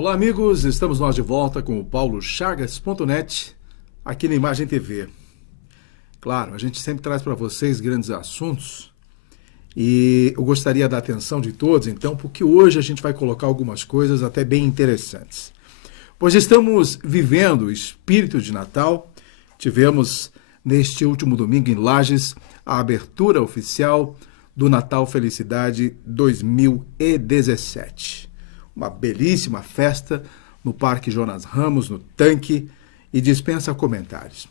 Olá, amigos, estamos nós de volta com o paulochagas.net aqui na Imagem TV. Claro, a gente sempre traz para vocês grandes assuntos e eu gostaria da atenção de todos, então, porque hoje a gente vai colocar algumas coisas até bem interessantes. Pois estamos vivendo o espírito de Natal, tivemos neste último domingo em Lages a abertura oficial do Natal Felicidade 2017. Uma belíssima festa no Parque Jonas Ramos, no Tanque, e dispensa comentários.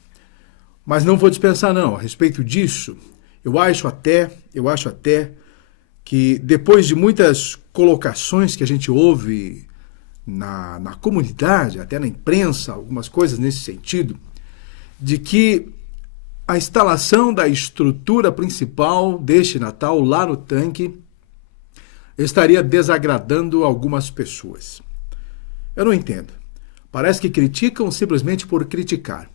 Mas não vou dispensar não, a respeito disso, eu acho até que depois de muitas colocações que a gente ouve na comunidade, até na imprensa, algumas coisas nesse sentido, de que a instalação da estrutura principal deste Natal lá no Tanque estaria desagradando algumas pessoas. Eu não entendo. Parece que criticam simplesmente por criticar.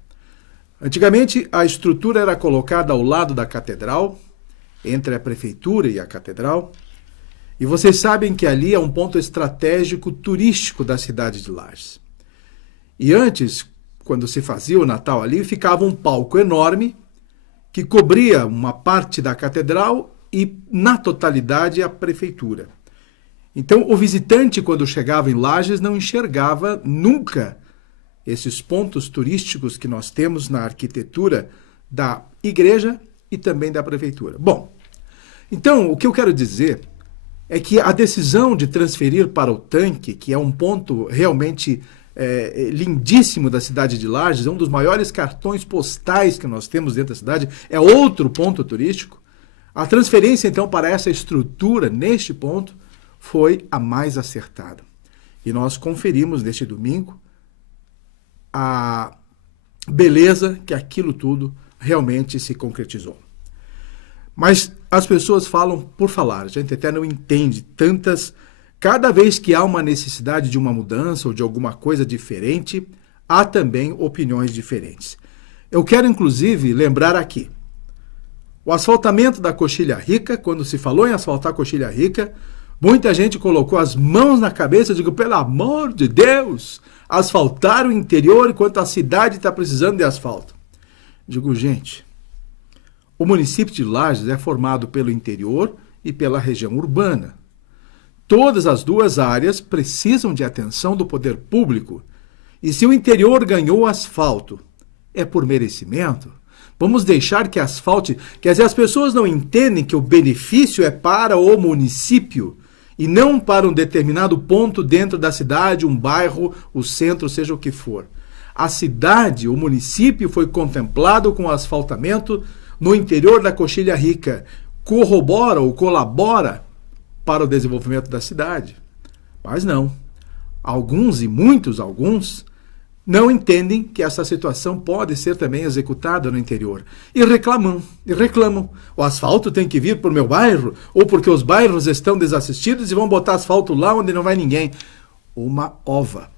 Antigamente, a estrutura era colocada ao lado da catedral, entre a prefeitura e a catedral, e vocês sabem que ali é um ponto estratégico turístico da cidade de Lages. E antes, quando se fazia o Natal ali, ficava um palco enorme que cobria uma parte da catedral e, na totalidade, a prefeitura. Então, o visitante, quando chegava em Lages, não enxergava nunca esses pontos turísticos que nós temos na arquitetura da igreja e também da prefeitura. Bom, então, o que eu quero dizer é que a decisão de transferir para o Tanque, que é um ponto realmente lindíssimo da cidade de Lages, é um dos maiores cartões postais que nós temos dentro da cidade, é outro ponto turístico. A transferência, então, para essa estrutura, neste ponto, foi a mais acertada. E nós conferimos neste domingo a beleza que aquilo tudo realmente se concretizou. Mas as pessoas falam por falar, a gente até não entende tantas. Cada vez que há uma necessidade de uma mudança ou de alguma coisa diferente, há também opiniões diferentes. Eu quero, inclusive, lembrar aqui, o asfaltamento da Coxilha Rica, quando se falou em asfaltar a Coxilha Rica, muita gente colocou as mãos na cabeça e digo, pelo amor de Deus, asfaltar o interior enquanto a cidade está precisando de asfalto. Digo, gente, o município de Lages é formado pelo interior e pela região urbana. Todas as duas áreas precisam de atenção do poder público. E se o interior ganhou asfalto, é por merecimento? Vamos deixar que asfalte... Quer dizer, as pessoas não entendem que o benefício é para o município e não para um determinado ponto dentro da cidade, um bairro, o centro, seja o que for. A cidade, o município foi contemplado com o asfaltamento no interior da Coxilha Rica. Corrobora ou colabora para o desenvolvimento da cidade. Mas não. Alguns, não entendem que essa situação pode ser também executada no interior. E reclamam. O asfalto tem que vir para o meu bairro, ou porque os bairros estão desassistidos e vão botar asfalto lá onde não vai ninguém. Uma ova.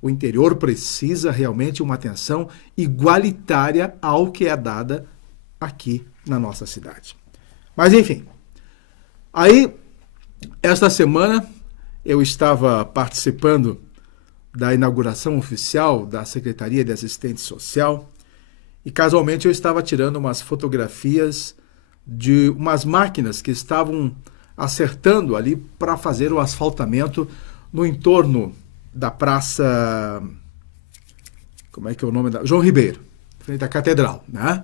O interior precisa realmente uma atenção igualitária ao que é dada aqui na nossa cidade. Mas enfim, aí esta semana eu estava participando da inauguração oficial da Secretaria de Assistência Social e casualmente eu estava tirando umas fotografias de umas máquinas que estavam acertando ali para fazer o asfaltamento no entorno da praça, como é que é o nome da? João Ribeiro, frente à catedral, né?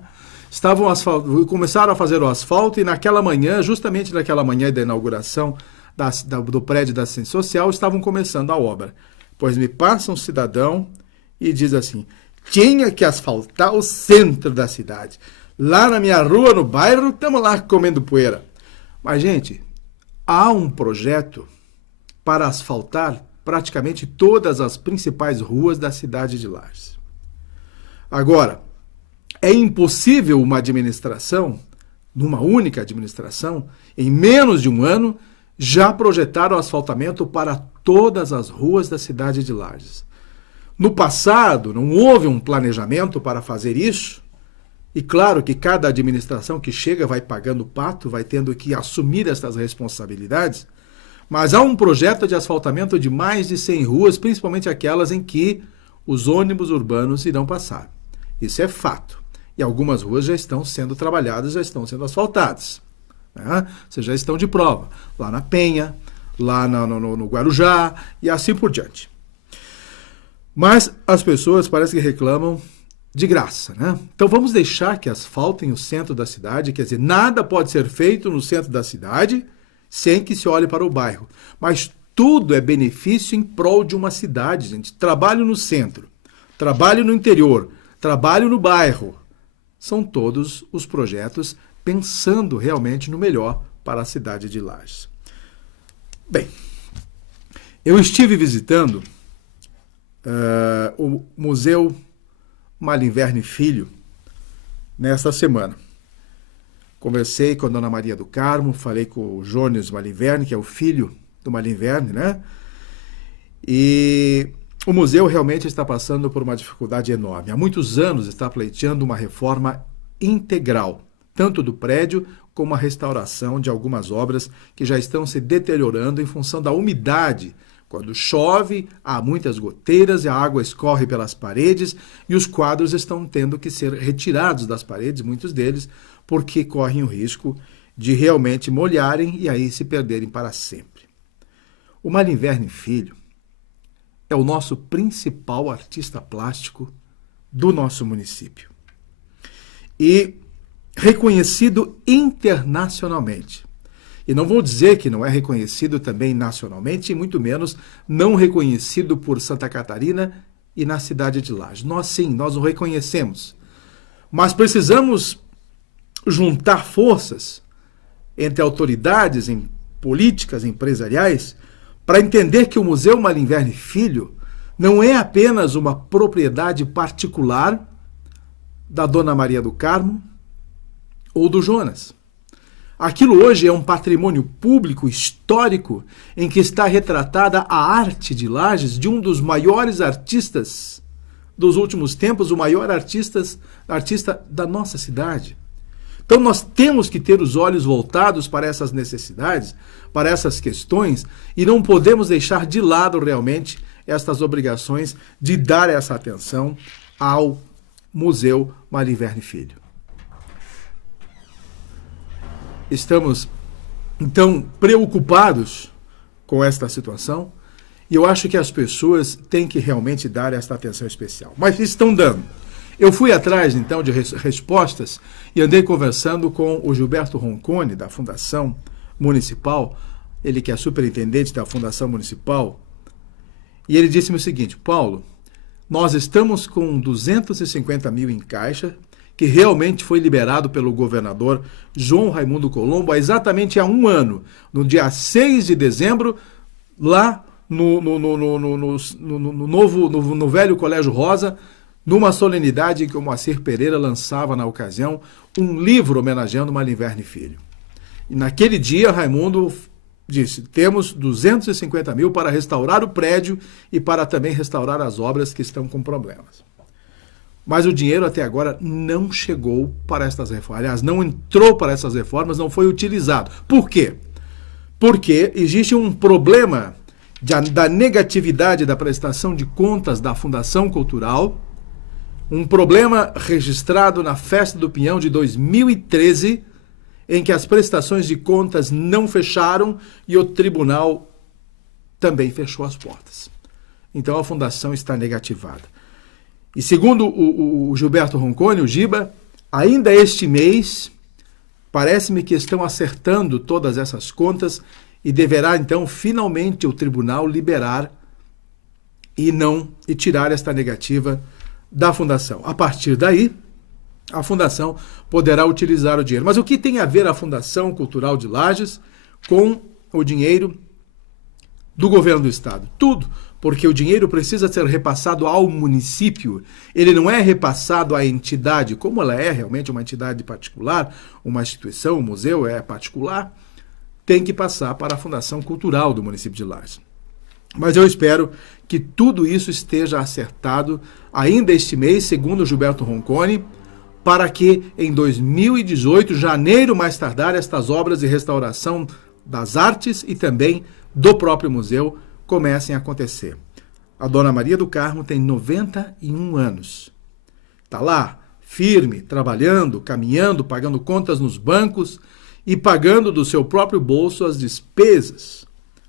Começaram a fazer o asfalto e naquela manhã, justamente naquela manhã da inauguração do prédio da Assistência Social, estavam começando a obra. Pois me passa um cidadão e diz assim, tinha que asfaltar o centro da cidade. Lá na minha rua, no bairro, estamos lá comendo poeira. Mas, gente, há um projeto para asfaltar praticamente todas as principais ruas da cidade de Lages. Agora, é impossível uma administração, numa única administração, em menos de um ano, já projetar o asfaltamento para todas as ruas da cidade de Lages. No passado, não houve um planejamento para fazer isso, e claro que cada administração que chega vai pagando o pato, vai tendo que assumir essas responsabilidades, Mas há um projeto de asfaltamento de mais de 100 ruas, principalmente aquelas em que os ônibus urbanos irão passar. Isso é fato. E algumas ruas já estão sendo trabalhadas, já estão sendo asfaltadas. Né? Vocês já estão de prova. Lá na Penha, lá no Guarujá e assim por diante. Mas as pessoas parece que reclamam de graça, né? Então vamos deixar que asfaltem o centro da cidade, quer dizer, nada pode ser feito no centro da cidade sem que se olhe para o bairro. Mas tudo é benefício em prol de uma cidade, gente. Trabalho no centro, trabalho no interior, trabalho no bairro. São todos os projetos pensando realmente no melhor para a cidade de Lages. Bem, eu estive visitando o Museu Malinverno Filho nesta semana. Conversei com a Dona Maria do Carmo, falei com o Jônios Malinverno, que é o filho do Malinverno, né? E o museu realmente está passando por uma dificuldade enorme. Há muitos anos está pleiteando uma reforma integral, tanto do prédio como a restauração de algumas obras que já estão se deteriorando em função da umidade. Quando chove, há muitas goteiras e a água escorre pelas paredes e os quadros estão tendo que ser retirados das paredes, muitos deles, porque correm o risco de realmente molharem e aí se perderem para sempre. O Malinverno Filho é o nosso principal artista plástico do nosso município. E reconhecido internacionalmente. E não vou dizer que não é reconhecido também nacionalmente, e muito menos não reconhecido por Santa Catarina e na cidade de Lages. Nós sim, nós o reconhecemos. Mas precisamos juntar forças entre autoridades políticas, empresariais, para entender que o Museu Malinverno Filho não é apenas uma propriedade particular da Dona Maria do Carmo ou do Jonas. Aquilo hoje é um patrimônio público, histórico, em que está retratada a arte de Lages de um dos maiores artistas dos últimos tempos, o maior artista da nossa cidade. Então nós temos que ter os olhos voltados para essas necessidades, para essas questões, e não podemos deixar de lado realmente estas obrigações de dar essa atenção ao Museu Malinverno Filho. Estamos, então, preocupados com esta situação e eu acho que as pessoas têm que realmente dar esta atenção especial. Mas estão dando. Eu fui atrás, então, de respostas e andei conversando com o Gilberto Roncone, da Fundação Municipal, ele que é superintendente da Fundação Municipal, e ele disse-me o seguinte: Paulo, nós estamos com 250 mil em caixa, que realmente foi liberado pelo governador João Raimundo Colombo há exatamente há um ano, no dia 6 de dezembro, lá no velho Colégio Rosa, numa solenidade em que o Moacir Pereira lançava, na ocasião, um livro homenageando Malinverno Filho. E naquele dia, Raimundo disse: temos 250 mil para restaurar o prédio e para também restaurar as obras que estão com problemas. Mas o dinheiro até agora não chegou para estas reformas. Aliás, não entrou para essas reformas, não foi utilizado. Por quê? Porque existe um problema da negatividade da prestação de contas da Fundação Cultural, um problema registrado na Festa do Pinhão de 2013, em que as prestações de contas não fecharam e o tribunal também fechou as portas. Então a Fundação está negativada. E segundo o Gilberto Roncone, o Giba, ainda este mês, parece-me que estão acertando todas essas contas e deverá, então, finalmente o tribunal liberar e tirar esta negativa da Fundação. A partir daí, a Fundação poderá utilizar o dinheiro. Mas o que tem a ver a Fundação Cultural de Lages com o dinheiro do governo do Estado? Tudo. Porque o dinheiro precisa ser repassado ao município, ele não é repassado à entidade, como ela é realmente uma entidade particular, uma instituição, um museu é particular, tem que passar para a Fundação Cultural do município de Lages. Mas eu espero que tudo isso esteja acertado ainda este mês, segundo o Gilberto Roncone, para que em 2018, janeiro mais tardar, estas obras de restauração das artes e também do próprio museu comecem a acontecer. A Dona Maria do Carmo tem 91 anos. Está lá, firme, trabalhando, caminhando, pagando contas nos bancos e pagando do seu próprio bolso as despesas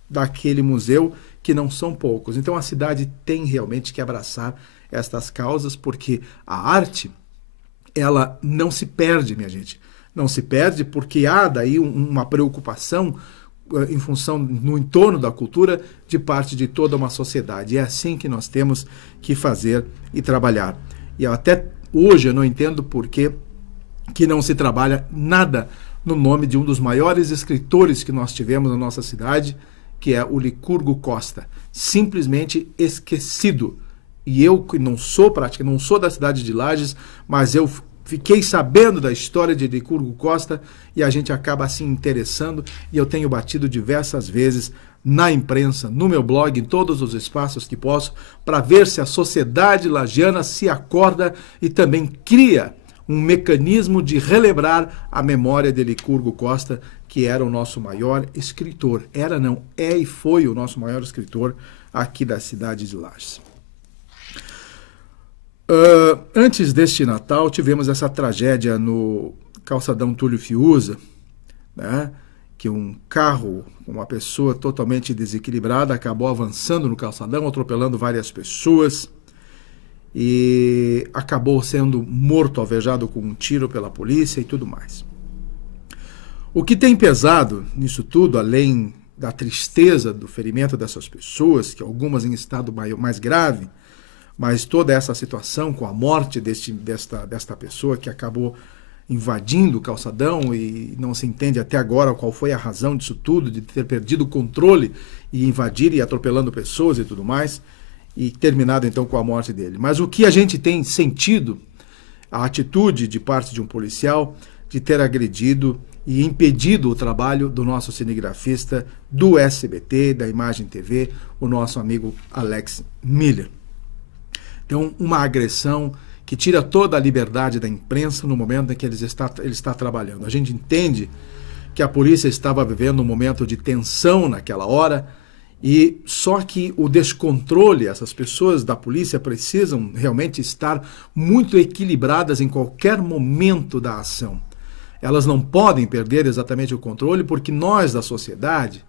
daquele museu, que não são poucos. Então a cidade tem realmente que abraçar estas causas, porque a arte, ela não se perde, minha gente. Não se perde porque há daí uma preocupação em função, no entorno da cultura, de parte de toda uma sociedade. É assim que nós temos que fazer e trabalhar. E até hoje eu não entendo por que não se trabalha nada no nome de um dos maiores escritores que nós tivemos na nossa cidade, que é o Licurgo Costa. Simplesmente esquecido. E eu, que não sou da cidade de Lages, mas eu fiquei sabendo da história de Licurgo Costa e a gente acaba se interessando, e eu tenho batido diversas vezes na imprensa, no meu blog, em todos os espaços que posso, para ver se a sociedade lagiana se acorda e também cria um mecanismo de relembrar a memória de Licurgo Costa, que era o nosso maior escritor. Era não, é e foi o nosso maior escritor aqui da cidade de Lages. Antes deste Natal, tivemos essa tragédia no calçadão Túlio Fiuza, né, que um carro, uma pessoa totalmente desequilibrada, acabou avançando no calçadão, atropelando várias pessoas e acabou sendo morto, alvejado com um tiro pela polícia e tudo mais. O que tem pesado nisso tudo, além da tristeza do ferimento dessas pessoas, que algumas em estado mais grave, mas toda essa situação com a morte desta pessoa que acabou invadindo o calçadão, e não se entende até agora qual foi a razão disso tudo, de ter perdido o controle e invadir e atropelando pessoas e tudo mais, e terminado então com a morte dele. Mas o que a gente tem sentido, a atitude de parte de um policial de ter agredido e impedido o trabalho do nosso cinegrafista do SBT, da Imagem TV, o nosso amigo Alex Miller. Então, uma agressão que tira toda a liberdade da imprensa no momento em que ele está trabalhando. A gente entende que a polícia estava vivendo um momento de tensão naquela hora, e só que o descontrole, essas pessoas da polícia precisam realmente estar muito equilibradas em qualquer momento da ação. Elas não podem perder exatamente o controle, porque nós, da sociedade,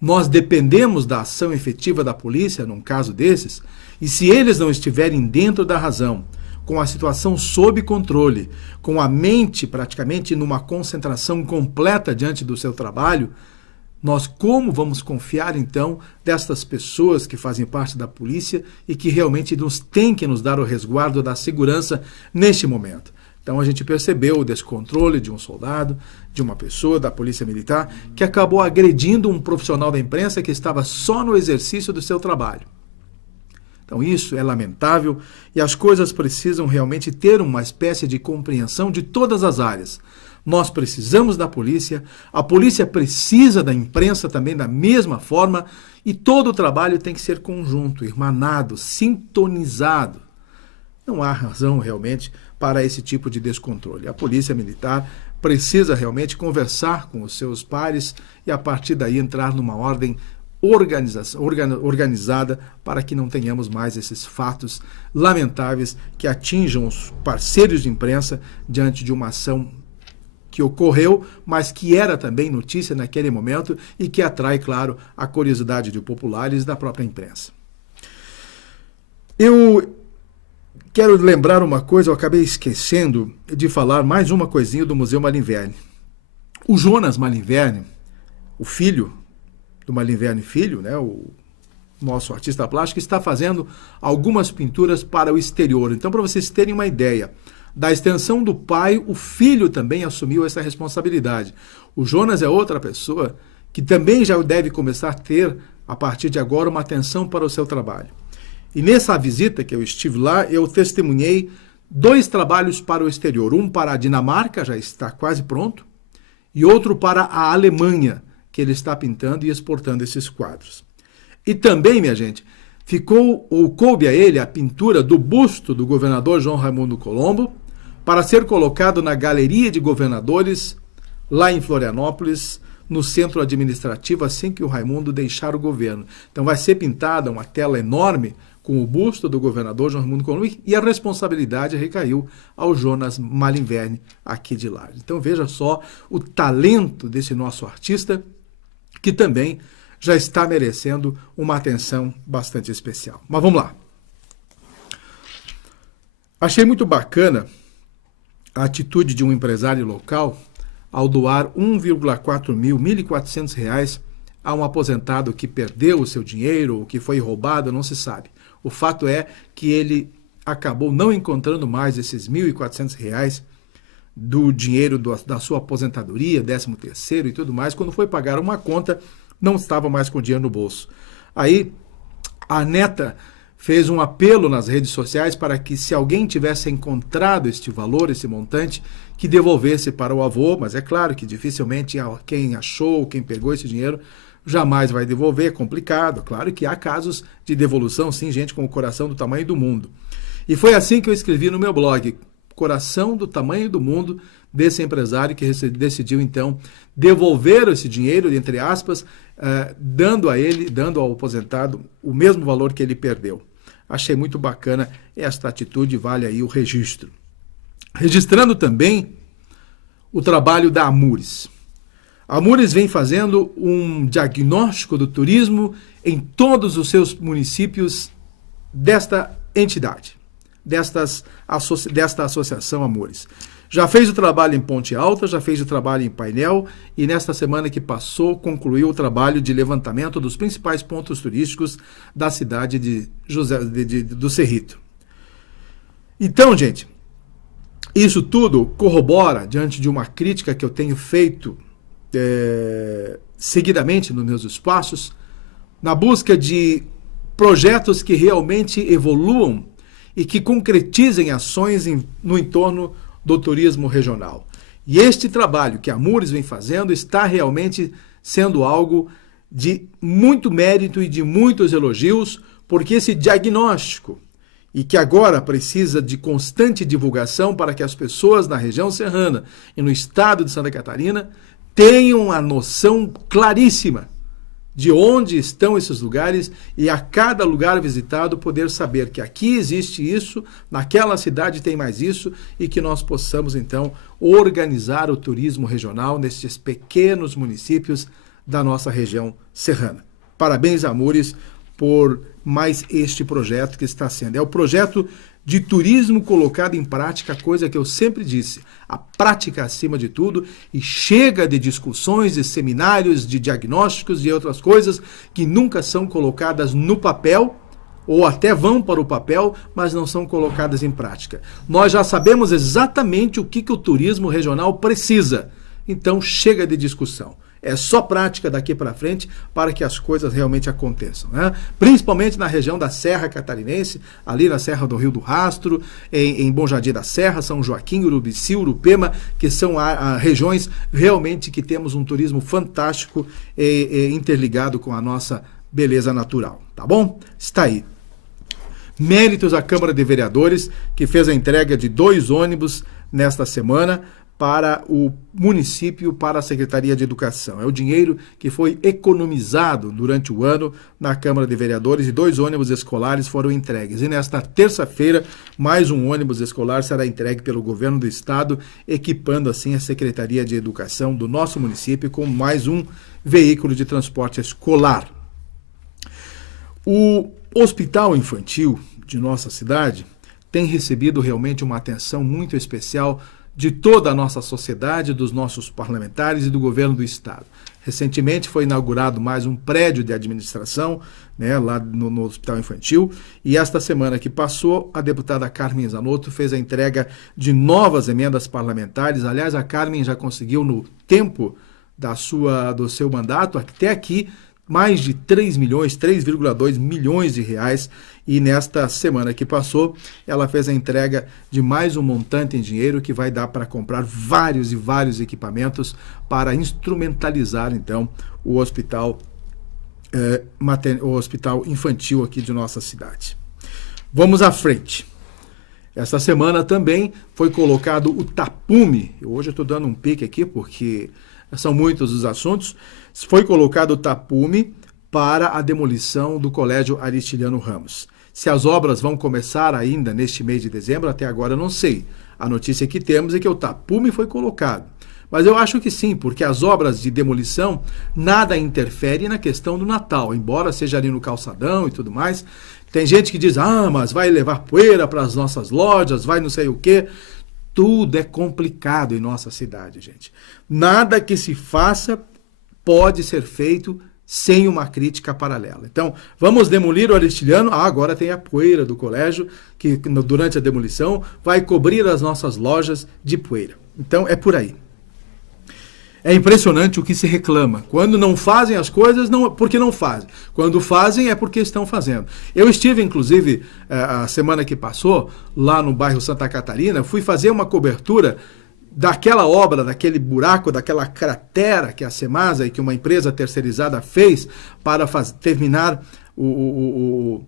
nós dependemos da ação efetiva da polícia num caso desses, e se eles não estiverem dentro da razão, com a situação sob controle, com a mente praticamente numa concentração completa diante do seu trabalho, nós como vamos confiar então destas pessoas que fazem parte da polícia e que realmente têm que nos dar o resguardo da segurança neste momento? Então a gente percebeu o descontrole de um soldado, de uma pessoa da polícia militar, que acabou agredindo um profissional da imprensa que estava só no exercício do seu trabalho. Então isso é lamentável, e as coisas precisam realmente ter uma espécie de compreensão de todas as áreas. Nós precisamos da polícia, a polícia precisa da imprensa também da mesma forma, e todo o trabalho tem que ser conjunto, irmanado, sintonizado. Não há razão realmente para esse tipo de descontrole. A polícia militar precisa realmente conversar com os seus pares e a partir daí entrar numa ordem organizada para que não tenhamos mais esses fatos lamentáveis que atinjam os parceiros de imprensa diante de uma ação que ocorreu, mas que era também notícia naquele momento e que atrai, claro, a curiosidade de populares da própria imprensa. Eu quero lembrar uma coisa, eu acabei esquecendo de falar mais uma coisinha do Museu Malinverni. O Jonas Malinverni, o filho do Malinverni Filho, né, o nosso artista plástico, está fazendo algumas pinturas para o exterior. Então, para vocês terem uma ideia da extensão do pai, o filho também assumiu essa responsabilidade. O Jonas é outra pessoa que também já deve começar a ter, a partir de agora, uma atenção para o seu trabalho. E nessa visita que eu estive lá, eu testemunhei 2 trabalhos para o exterior. Um para a Dinamarca, já está quase pronto, e outro para a Alemanha, que ele está pintando e exportando esses quadros. E também, minha gente, coube a ele a pintura do busto do governador João Raimundo Colombo, para ser colocado na Galeria de Governadores, lá em Florianópolis, no centro administrativo assim que o Raimundo deixar o governo. Então vai ser pintada uma tela enorme com o busto do governador João Raimundo Colombo, e a responsabilidade recaiu ao Jonas Malinverni aqui de Lages. Então veja só o talento desse nosso artista, que também já está merecendo uma atenção bastante especial. Mas vamos lá. Achei muito bacana a atitude de um empresário local ao doar 1.400 reais a um aposentado que perdeu o seu dinheiro ou que foi roubado, não se sabe. O fato é que ele acabou não encontrando mais esses 1.400 reais do dinheiro da sua aposentadoria, 13º e tudo mais. Quando foi pagar uma conta, não estava mais com dinheiro no bolso. Aí a neta fez um apelo nas redes sociais para que, se alguém tivesse encontrado este valor, esse montante, que devolvesse para o avô, mas é claro que dificilmente quem achou, quem pegou esse dinheiro, jamais vai devolver, é complicado. Claro que há casos de devolução, sim, gente com o coração do tamanho do mundo. E foi assim que eu escrevi no meu blog, coração do tamanho do mundo, desse empresário que decidiu, então, devolver esse dinheiro, entre aspas, dando ao aposentado o mesmo valor que ele perdeu. Achei muito bacana esta atitude, vale aí o registro. Registrando também o trabalho da Amures. A Amures vem fazendo um diagnóstico do turismo em todos os seus municípios desta entidade, desta associação Amures. Já fez o trabalho em Ponte Alta, já fez o trabalho em Painel e nesta semana que passou concluiu o trabalho de levantamento dos principais pontos turísticos da cidade do Cerrito. Então, gente, isso tudo corrobora diante de uma crítica que eu tenho feito seguidamente nos meus espaços, na busca de projetos que realmente evoluam e que concretizem ações no entorno do turismo regional. E este trabalho que a Amures vem fazendo está realmente sendo algo de muito mérito e de muitos elogios, porque esse diagnóstico, e que agora precisa de constante divulgação para que as pessoas na região serrana e no estado de Santa Catarina tenham a noção claríssima de onde estão esses lugares e a cada lugar visitado poder saber que aqui existe isso, naquela cidade tem mais isso e que nós possamos então organizar o turismo regional nesses pequenos municípios da nossa região serrana. Parabéns, Amures, por mais este projeto que está sendo. É o projeto de turismo colocado em prática, coisa que eu sempre disse, a prática acima de tudo, e chega de discussões, de seminários, de diagnósticos e outras coisas que nunca são colocadas no papel, ou até vão para o papel, mas não são colocadas em prática. Nós já sabemos exatamente o que o turismo regional precisa, então chega de discussão. É só prática daqui para frente para que as coisas realmente aconteçam, né? Principalmente na região da Serra Catarinense, ali na Serra do Rio do Rastro, em Bom Jardim da Serra, São Joaquim, Urubici, Urupema, que são regiões realmente que temos um turismo fantástico interligado com a nossa beleza natural, tá bom? Está aí. Méritos à Câmara de Vereadores, que fez a entrega de 2 ônibus nesta semana para o município, para a Secretaria de Educação. É o dinheiro que foi economizado durante o ano na Câmara de Vereadores e 2 ônibus escolares foram entregues. E nesta terça-feira, mais um ônibus escolar será entregue pelo governo do estado, equipando assim a Secretaria de Educação do nosso município com mais um veículo de transporte escolar. O Hospital Infantil de nossa cidade tem recebido realmente uma atenção muito especial de toda a nossa sociedade, dos nossos parlamentares e do governo do estado. Recentemente foi inaugurado mais um prédio de administração, né, lá no Hospital Infantil, e esta semana que passou, a deputada Carmen Zanotto fez a entrega de novas emendas parlamentares. Aliás, a Carmen já conseguiu, no tempo do seu mandato, até aqui, mais de 3,2 milhões de reais, e nesta semana que passou, ela fez a entrega de mais um montante em dinheiro que vai dar para comprar vários e vários equipamentos para instrumentalizar, então, o hospital infantil aqui de nossa cidade. Vamos à frente. Essa semana também foi colocado o tapume. Hoje eu estou dando um pique aqui porque são muitos os assuntos, foi colocado o tapume para a demolição do Colégio Aristiliano Ramos. Se as obras vão começar ainda neste mês de dezembro, até agora eu não sei. A notícia que temos é que o tapume foi colocado. Mas eu acho que sim, porque as obras de demolição nada interfere na questão do Natal, embora seja ali no calçadão e tudo mais. Tem gente que diz, mas vai levar poeira para as nossas lojas, vai não sei o quê. Tudo é complicado em nossa cidade, gente. Nada que se faça pode ser feito sem uma crítica paralela. Então, vamos demolir o Aristiliano. Agora tem a poeira do colégio, que durante a demolição vai cobrir as nossas lojas de poeira. Então, é por aí. É impressionante o que se reclama. Quando não fazem as coisas, não porque não fazem. Quando fazem, é porque estão fazendo. Eu estive, inclusive, a semana que passou, lá no bairro Santa Catarina, fui fazer uma cobertura daquela obra, daquele buraco, daquela cratera que a Semasa e que uma empresa terceirizada fez para terminar o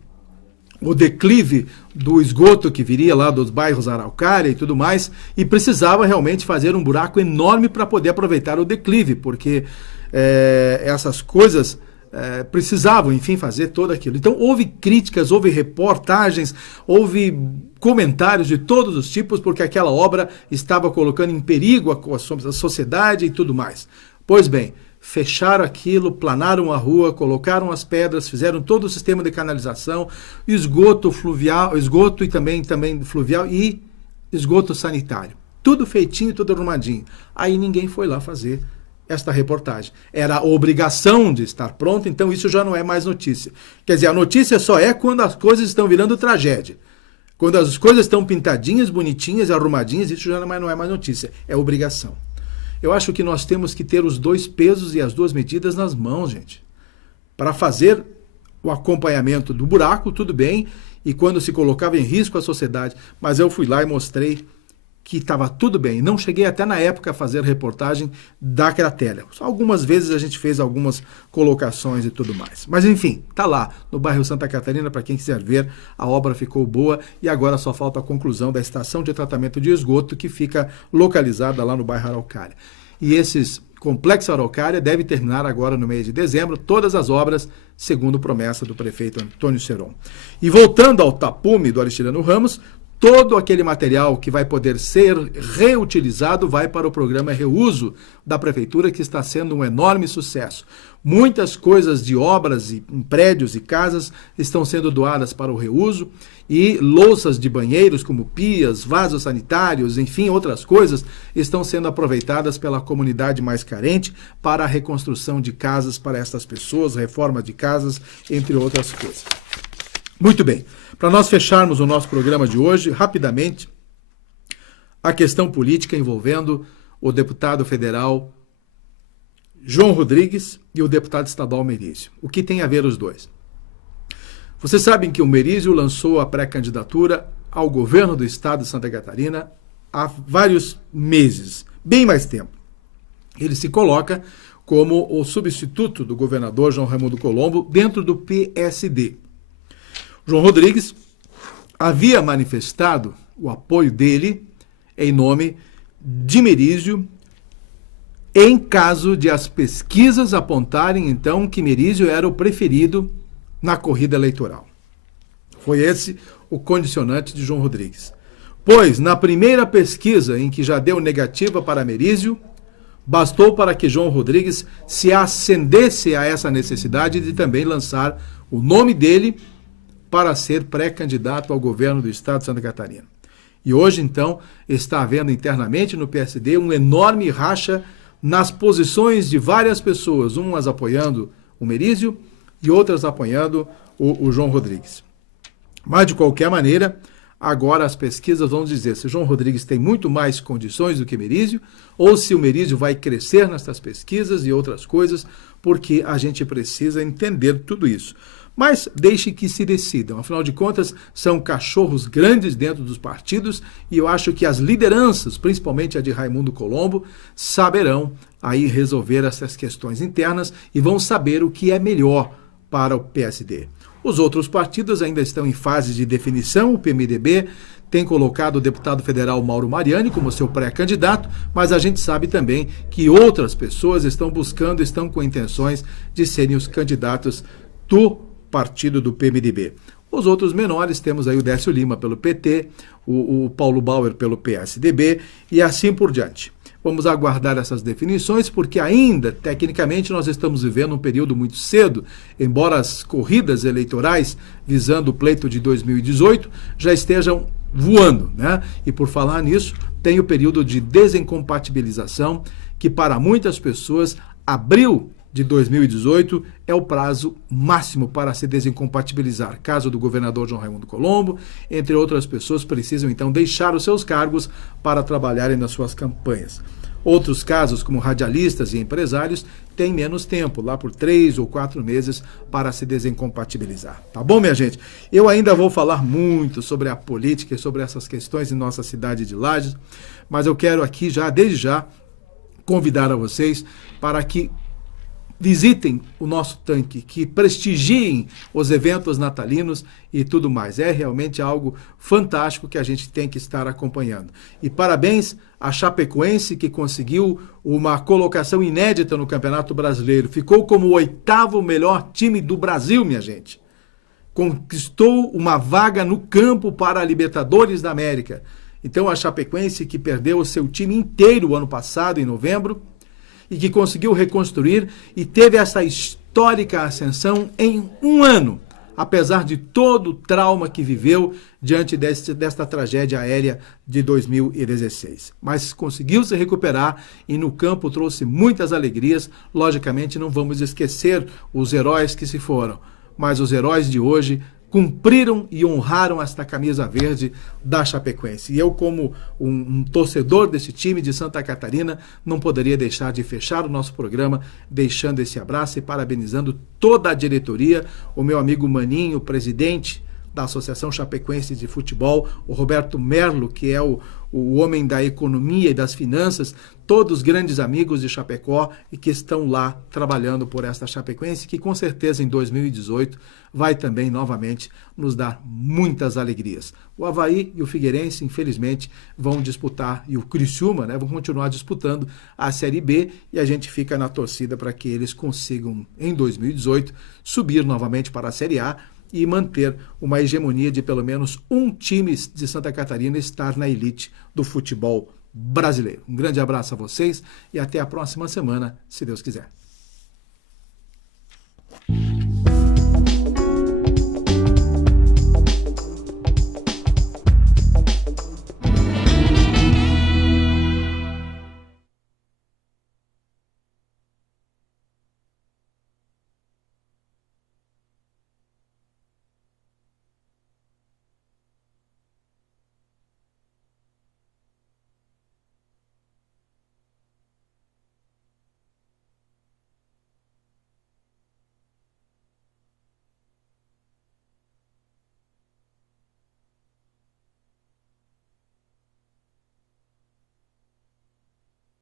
declive do esgoto que viria lá dos bairros Araucária e tudo mais, e precisava realmente fazer um buraco enorme para poder aproveitar o declive, porque essas coisas precisavam, enfim, fazer tudo aquilo. Então, houve críticas, houve reportagens, houve comentários de todos os tipos, porque aquela obra estava colocando em perigo a sociedade e tudo mais. Pois bem, fecharam aquilo, planaram a rua, colocaram as pedras, fizeram todo o sistema de canalização, esgoto fluvial, esgoto e também fluvial e esgoto sanitário. Tudo feitinho, tudo arrumadinho. Aí ninguém foi lá fazer esta reportagem. Era a obrigação de estar pronto, então isso já não é mais notícia. Quer dizer, a notícia só é quando as coisas estão virando tragédia. Quando as coisas estão pintadinhas, bonitinhas, arrumadinhas, isso já não é mais notícia, é obrigação. Eu acho que nós temos que ter os dois pesos e as duas medidas nas mãos, gente. Para fazer o acompanhamento do buraco, tudo bem, e quando se colocava em risco a sociedade, mas eu fui lá e mostrei que estava tudo bem. Não cheguei até na época a fazer reportagem da cratera. Só algumas vezes a gente fez algumas colocações e tudo mais. Mas enfim, tá lá no bairro Santa Catarina, para quem quiser ver, a obra ficou boa e agora só falta a conclusão da estação de tratamento de esgoto que fica localizada lá no bairro Araucária. E esses complexo Araucária deve terminar agora no mês de dezembro, todas as obras, segundo promessa do prefeito Antônio Seron. E voltando ao tapume do Aristiliano Ramos, todo aquele material que vai poder ser reutilizado vai para o programa Reuso da Prefeitura, que está sendo um enorme sucesso. Muitas coisas de obras e prédios e casas estão sendo doadas para o reuso e louças de banheiros, como pias, vasos sanitários, enfim, outras coisas, estão sendo aproveitadas pela comunidade mais carente para a reconstrução de casas para essas pessoas, reforma de casas, entre outras coisas. Muito bem, para nós fecharmos o nosso programa de hoje, rapidamente, a questão política envolvendo o deputado federal João Rodrigues e o deputado estadual Merizio. O que tem a ver os dois? Vocês sabem que o Merizio lançou a pré-candidatura ao governo do estado de Santa Catarina há vários meses, bem mais tempo. Ele se coloca como o substituto do governador João Raimundo Colombo dentro do PSD. João Rodrigues havia manifestado o apoio dele em nome de Merizio, em caso de as pesquisas apontarem, então, que Merizio era o preferido na corrida eleitoral. Foi esse o condicionante de João Rodrigues. Pois, na primeira pesquisa em que já deu negativa para Merizio, bastou para que João Rodrigues se acendesse a essa necessidade de também lançar o nome dele para ser pré-candidato ao governo do estado de Santa Catarina. E hoje, então, está havendo internamente no PSD um enorme racha nas posições de várias pessoas, umas apoiando o Merizio e outras apoiando o João Rodrigues. Mas, de qualquer maneira, agora as pesquisas vão dizer se João Rodrigues tem muito mais condições do que Merizio, ou se o Merizio vai crescer nessas pesquisas e outras coisas, porque a gente precisa entender tudo isso. Mas deixe que se decidam. Afinal de contas, são cachorros grandes dentro dos partidos e eu acho que as lideranças, principalmente a de Raimundo Colombo, saberão aí resolver essas questões internas e vão saber o que é melhor para o PSD. Os outros partidos ainda estão em fase de definição. O PMDB tem colocado o deputado federal Mauro Mariani como seu pré-candidato, mas a gente sabe também que outras pessoas estão com intenções de serem os candidatos do partido do PMDB. Os outros menores, temos aí o Décio Lima pelo PT, o Paulo Bauer pelo PSDB e assim por diante. Vamos aguardar essas definições, porque ainda, tecnicamente, nós estamos vivendo um período muito cedo, embora as corridas eleitorais visando o pleito de 2018 já estejam voando, né? E por falar nisso, tem o período de desincompatibilização, que para muitas pessoas, abril de 2018 é o prazo máximo para se desincompatibilizar. Caso do governador João Raimundo Colombo, entre outras pessoas, precisam então deixar os seus cargos para trabalharem nas suas campanhas. Outros casos, como radialistas e empresários, têm menos tempo, lá por 3 ou 4 meses, para se desincompatibilizar. Tá bom, minha gente? Eu ainda vou falar muito sobre a política e sobre essas questões em nossa cidade de Lages, mas eu quero aqui já, desde já, convidar a vocês para que visitem o nosso tanque, que prestigiem os eventos natalinos e tudo mais. É realmente algo fantástico que a gente tem que estar acompanhando. E parabéns à Chapecoense, que conseguiu uma colocação inédita no Campeonato Brasileiro. Ficou como o 8º melhor time do Brasil, minha gente. Conquistou uma vaga no campo para a Libertadores da América. Então a Chapecoense, que perdeu o seu time inteiro ano passado, em novembro, e que conseguiu reconstruir e teve essa histórica ascensão em um ano, apesar de todo o trauma que viveu diante desta tragédia aérea de 2016. Mas conseguiu se recuperar e no campo trouxe muitas alegrias. Logicamente não vamos esquecer os heróis que se foram, mas os heróis de hoje cumpriram e honraram esta camisa verde da Chapecoense. E eu, como um torcedor desse time de Santa Catarina, não poderia deixar de fechar o nosso programa deixando esse abraço e parabenizando toda a diretoria, o meu amigo Maninho, presidente da Associação Chapecoense de Futebol, o Roberto Merlo, que é o homem da economia e das finanças, todos grandes amigos de Chapecó e que estão lá trabalhando por esta Chapecoense, que com certeza em 2018 vai também novamente nos dar muitas alegrias. O Avaí e o Figueirense, infelizmente, vão disputar, e o Criciúma, né, vão continuar disputando a Série B, e a gente fica na torcida para que eles consigam, em 2018, subir novamente para a Série A e manter uma hegemonia de pelo menos um time de Santa Catarina estar na elite do futebol brasileiro. Um grande abraço a vocês e até a próxima semana, se Deus quiser.